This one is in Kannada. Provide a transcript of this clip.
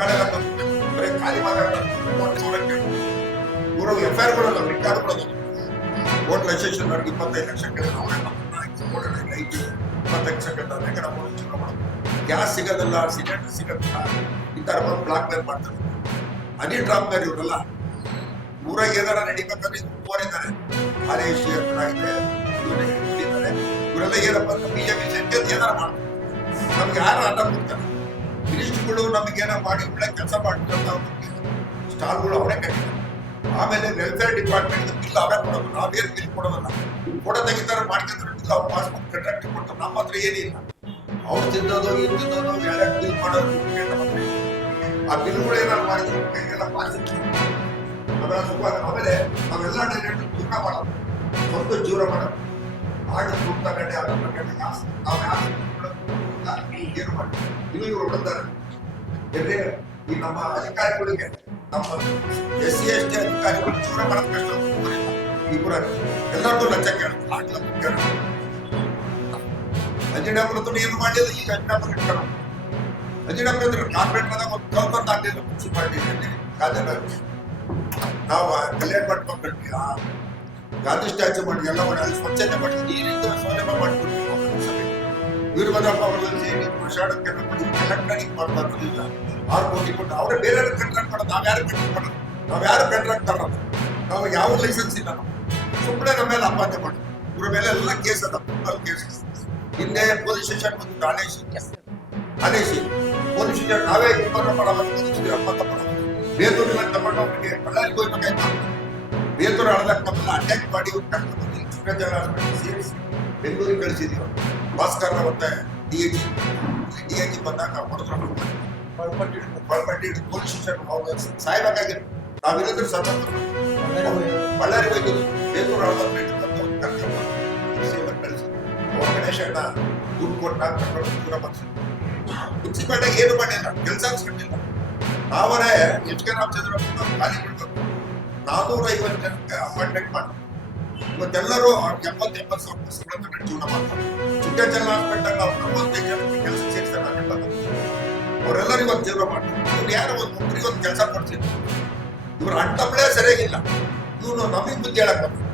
ಮಕ್ಕಳೆಲ್ಲ ಬರೀ ಖಾಲಿ ಮಾತಾಡೋಕೆ ಇವರು FIR ಕೊಡಲ್ಲ, ರಿಕಾರ್ಡ್ ಕೊಡೋದು. ವೋಟ್ ರಿಜಿಸ್ಟ್ರೇಷನ್ 25 ಲಕ್ಷ ಕೇಳಿದ್ರೆ ಅವರೇ ನಮ್ಮನ್ನ 25 ಲಕ್ಷ ಕೇಳ್ತಾರೆ. ಗ್ಯಾಸ್ ಸಿಗೋದಿಲ್ಲ, ಸಿಲಿಂಡರ್ ಸಿಗೋದಿಲ್ಲ, ಈ ತರ ಬಂದು ಬ್ಲಾಕ್ ಮೇಲ್ ಮಾಡ್ತಾರೆ. ಹನಿ ಡ್ರಾಪ್ ಮೇಲೆ ಇವರೆಲ್ಲ ಊರಾಗ ಏನಾರ ನಡಿಬೇಕಂದ್ರೆ ಮೂವರಿದ್ದಾರೆ. ಹರೀಶ್ ಇದೆ, ಇವರೆಲ್ಲ ಏನಪ್ಪ ಬಿಜೆಪಿ ಏನಾರ ಮಾಡ್ತಾರೆ. ನಮ್ಗೆ ಯಾರು ಆಟ ಕೊಡ್ತಾರೆ? ಮಿನಿಸ್ಟ್ರುಗಳು ನಮಗೇನ ಮಾಡಿ ಒಳ್ಳೆ ಕೆಲಸ ಮಾಡ್ತಾರೆ, ಸ್ಟಾಲ್ಗಳು ಅವರೇ ಕಟ್ಟಿದ್ದಾರೆ. ಆಮೇಲೆ ವೆಲ್ಫೇರ್ ಡಿಪಾರ್ಟ್ಮೆಂಟ್ ಬಿಲ್ ಅವರೇ ಕೊಡೋದು, ನಾವೇನು ಬಿಲ್ ಕೊಡೋದಲ್ಲ. ಫೋಟೋ ತೆಗಿತಾರೆ, ಮಾಡ್ಕೊಂಡ್ರೆ ಬಿಲ್ ಅವ್ರು ಪಾಸ್ಬುಕ್ ಕಟ್ಟಾಕ್ಟಿ ಕೊಡ್ತಾರೆ. ನಮ್ಮ ಹತ್ರ ಏನಿಲ್ಲ. ಅವ್ರು ತಿನ್ನೋದು ಇವ್ರು ತಿನ್ನೋದು ಎರಡು ಬಿಲ್ ಮಾಡೋದು. ಆ ಬಿಲ್ಗಳು ಏನಾದ್ರು ಮಾಡಿದ್ರು ಕೈಗೆಲ್ಲ ಪಾಸಿಟ್ಟು ಆಮೇಲೆ ನಾವೆಲ್ಲ ಡೈರೆಕ್ಟ್ ಜೀವನ ಮಾಡೋದು, ಸ್ವಂತ ಜೀವನ ಮಾಡೋದು. ಆಡು ದುಡ್ಡು ತಗೊಂಡೆ ಅದನ್ನ ತಗೊಂಡೆ ನಾವು ಯಾರು ಏನು ಮಾಡಿ ಇನ್ನು ಇವರು ಹೊಡೆದಾರೆ. ಈ ನಮ್ಮ ಅಧಿಕಾರಿಗಳಿಗೆ, ನಮ್ಮ SC ST ಅಧಿಕಾರಿಗಳು ಜೀವನ ಮಾಡೋದು ಕಷ್ಟ. ಇಬ್ಬರ ಎಲ್ಲರಿಗೂ ಲಂಚ ಕೇಳ ಅಂಜನಾಪುರ ಏನು ಮಾಡಲಿಲ್ಲ. ಈಗ ಅಂಜನಾಪುರ ಇಟ್ಕೊಳ್ಳೋ ಅಂಜನಾಪುರ ಕಾರ್ಪೊರೇಟ್ ಒಂದು ಕಲ್ಪಂತ ಆಗಲಿಲ್ಲ. ಮುನ್ಸಿಪಾಲಿಟಿ ನಾವು ಕಲ್ಯಾಣ ಮಂಟಪ ಕಟ್ಟಿ, ಗಾಂಧಿ ಸ್ಟ್ಯಾಚ್ಯೂ ಮಾಡಿ ಎಲ್ಲ ಮಾಡಿ ಅಲ್ಲಿ ಸ್ವಚ್ಛತೆ ಮಾಡಿ ನೀರಿಂದ ಸೌಲಭ್ಯ ಮಾಡಿಕೊಡ್ತೀವಿ. ವೀರಭದ್ರಪ್ಪ ಅವರಲ್ಲಿ ಪ್ರಸಾದಕ್ಕೆ ಎಲೆಕ್ಟ್ರಾನಿಕ್ ಮಾಡ್ಬಾರ್ದಿಲ್ಲ. 6 ಕೋಟಿ ಕೊಟ್ಟು ಅವರೇ ಬೇರೆ ಕಂಟ್ರಾಕ್ಟ್ ಮಾಡೋದು. ನಾವ್ಯಾರು ಕಂಟ್ರಾಕ್ಟ್ ಮಾಡೋದು? ನಾವ್ಯಾರು ಕಂಟ್ರಾಕ್ಟ್ ತರೋದು? ನಾವು ಯಾವ ಲೈಸೆನ್ಸ್ ಇಲ್ಲ. ನಾವು ಸುಮ್ಮನೆ ನಮ್ಮ ಮೇಲೆ ಅಪಾದ್ಯ ಮಾಡೋದು. ಇವ್ರ ಮೇಲೆ ಎಲ್ಲ ಕೇಸ್ ಅದ, ಕೇಸ್. ಹಿಂದೆ ಪೊಲೀಸ್ ಸ್ಟೇಷನ್ ಬಂದು ಆದೇಶಿ ಪೊಲೀಸ್ ಸ್ಟೇಷನ್ ನಾವೇ 20 ಮಾಡಬಹುದು, ಬೇತೂರಿನ ತಗೊಂಡು ಅವರಿಗೆ ಬಳ್ಳಾರಿಗೆ ಹೋಗ್ಬೇಕಾಯ್ತು. ಬೇತೂರು ಹಳದಾಗ ನಮ್ಮನ್ನ ಅಟ್ಯಾಕ್ ಮಾಡಿ ಸೇರಿಸಿ ಬೆಂಗಳೂರಿಗೆ ಕಳಿಸಿದೀವಿ. ಭಾಸ್ಕರ್ ಮತ್ತೆ DIG ಬಂದಾಗ ಹೊರಪಟ್ಟಿ ಪೊಲೀಸ್ ಸ್ಟೇಷನ್ ಸಾಯ್ಬೇಕಾಗಿತ್ತು. ನಾವಿರೋದ್ರ ಸತತ ಬಳ್ಳಾರಿ ಹೋಗಿದ್ದು ಬೇತೂರು ಹಳದ ಕಳಿಸಿ ಗಣೇಶ ದುಡ್ಡು ಕೊಟ್ಟ ದೂರ ಬಂದ. ಮುನ್ಸಿಪಾಲ್ಟಿಯಾಗ ಏನು ಮಾಡಿಲ್ಲ, ಕೆಲಸ ಅನ್ಸ್ಕೊಂಡಿಲ್ಲ. ನಾವರೇ HK ರಾಮಚಂದ್ರಪ್ಪ ಖಾಲಿ ಬಿಡ್ಬೇಕು. 450 ಜನಕ್ಕೆ ಅಪಾಯಿಂಟ್ಮೆಂಟ್ ಮಾಡಿ ಇವತ್ತೆಲ್ಲರೂ 70-80 ಸಾವಿರ ಬಸ್ಗಳನ್ನು ಜೀವನ ಮಾಡ್ತಾರೆ. ಚಿಕ್ಕಜಲ ಹಾಸ್ಪಿಟಲ್ ನಾವು 45 ಜನಕ್ಕೆ ಕೆಲಸ ಸೇರಿಸ್ತಾರೆ. ಅವರೆಲ್ಲರೂ ಇವತ್ತು ಜೀವನ ಮಾಡ್ತಾರೆ. ಇವ್ರು ಯಾರೋ ಒಬ್ಬರಿಗೆ ಒಂದು ಕೆಲಸ ಕೊಡ್ತಿದ್ರು. ಇವ್ರ ಅಂಟಂಬಳೇ ಸರಿಯಾಗಿಲ್ಲ. ಇವನು ನಮಗೆ ಬುದ್ಧಿ ಹೇಳಕ್ ಬಂದ್ರು.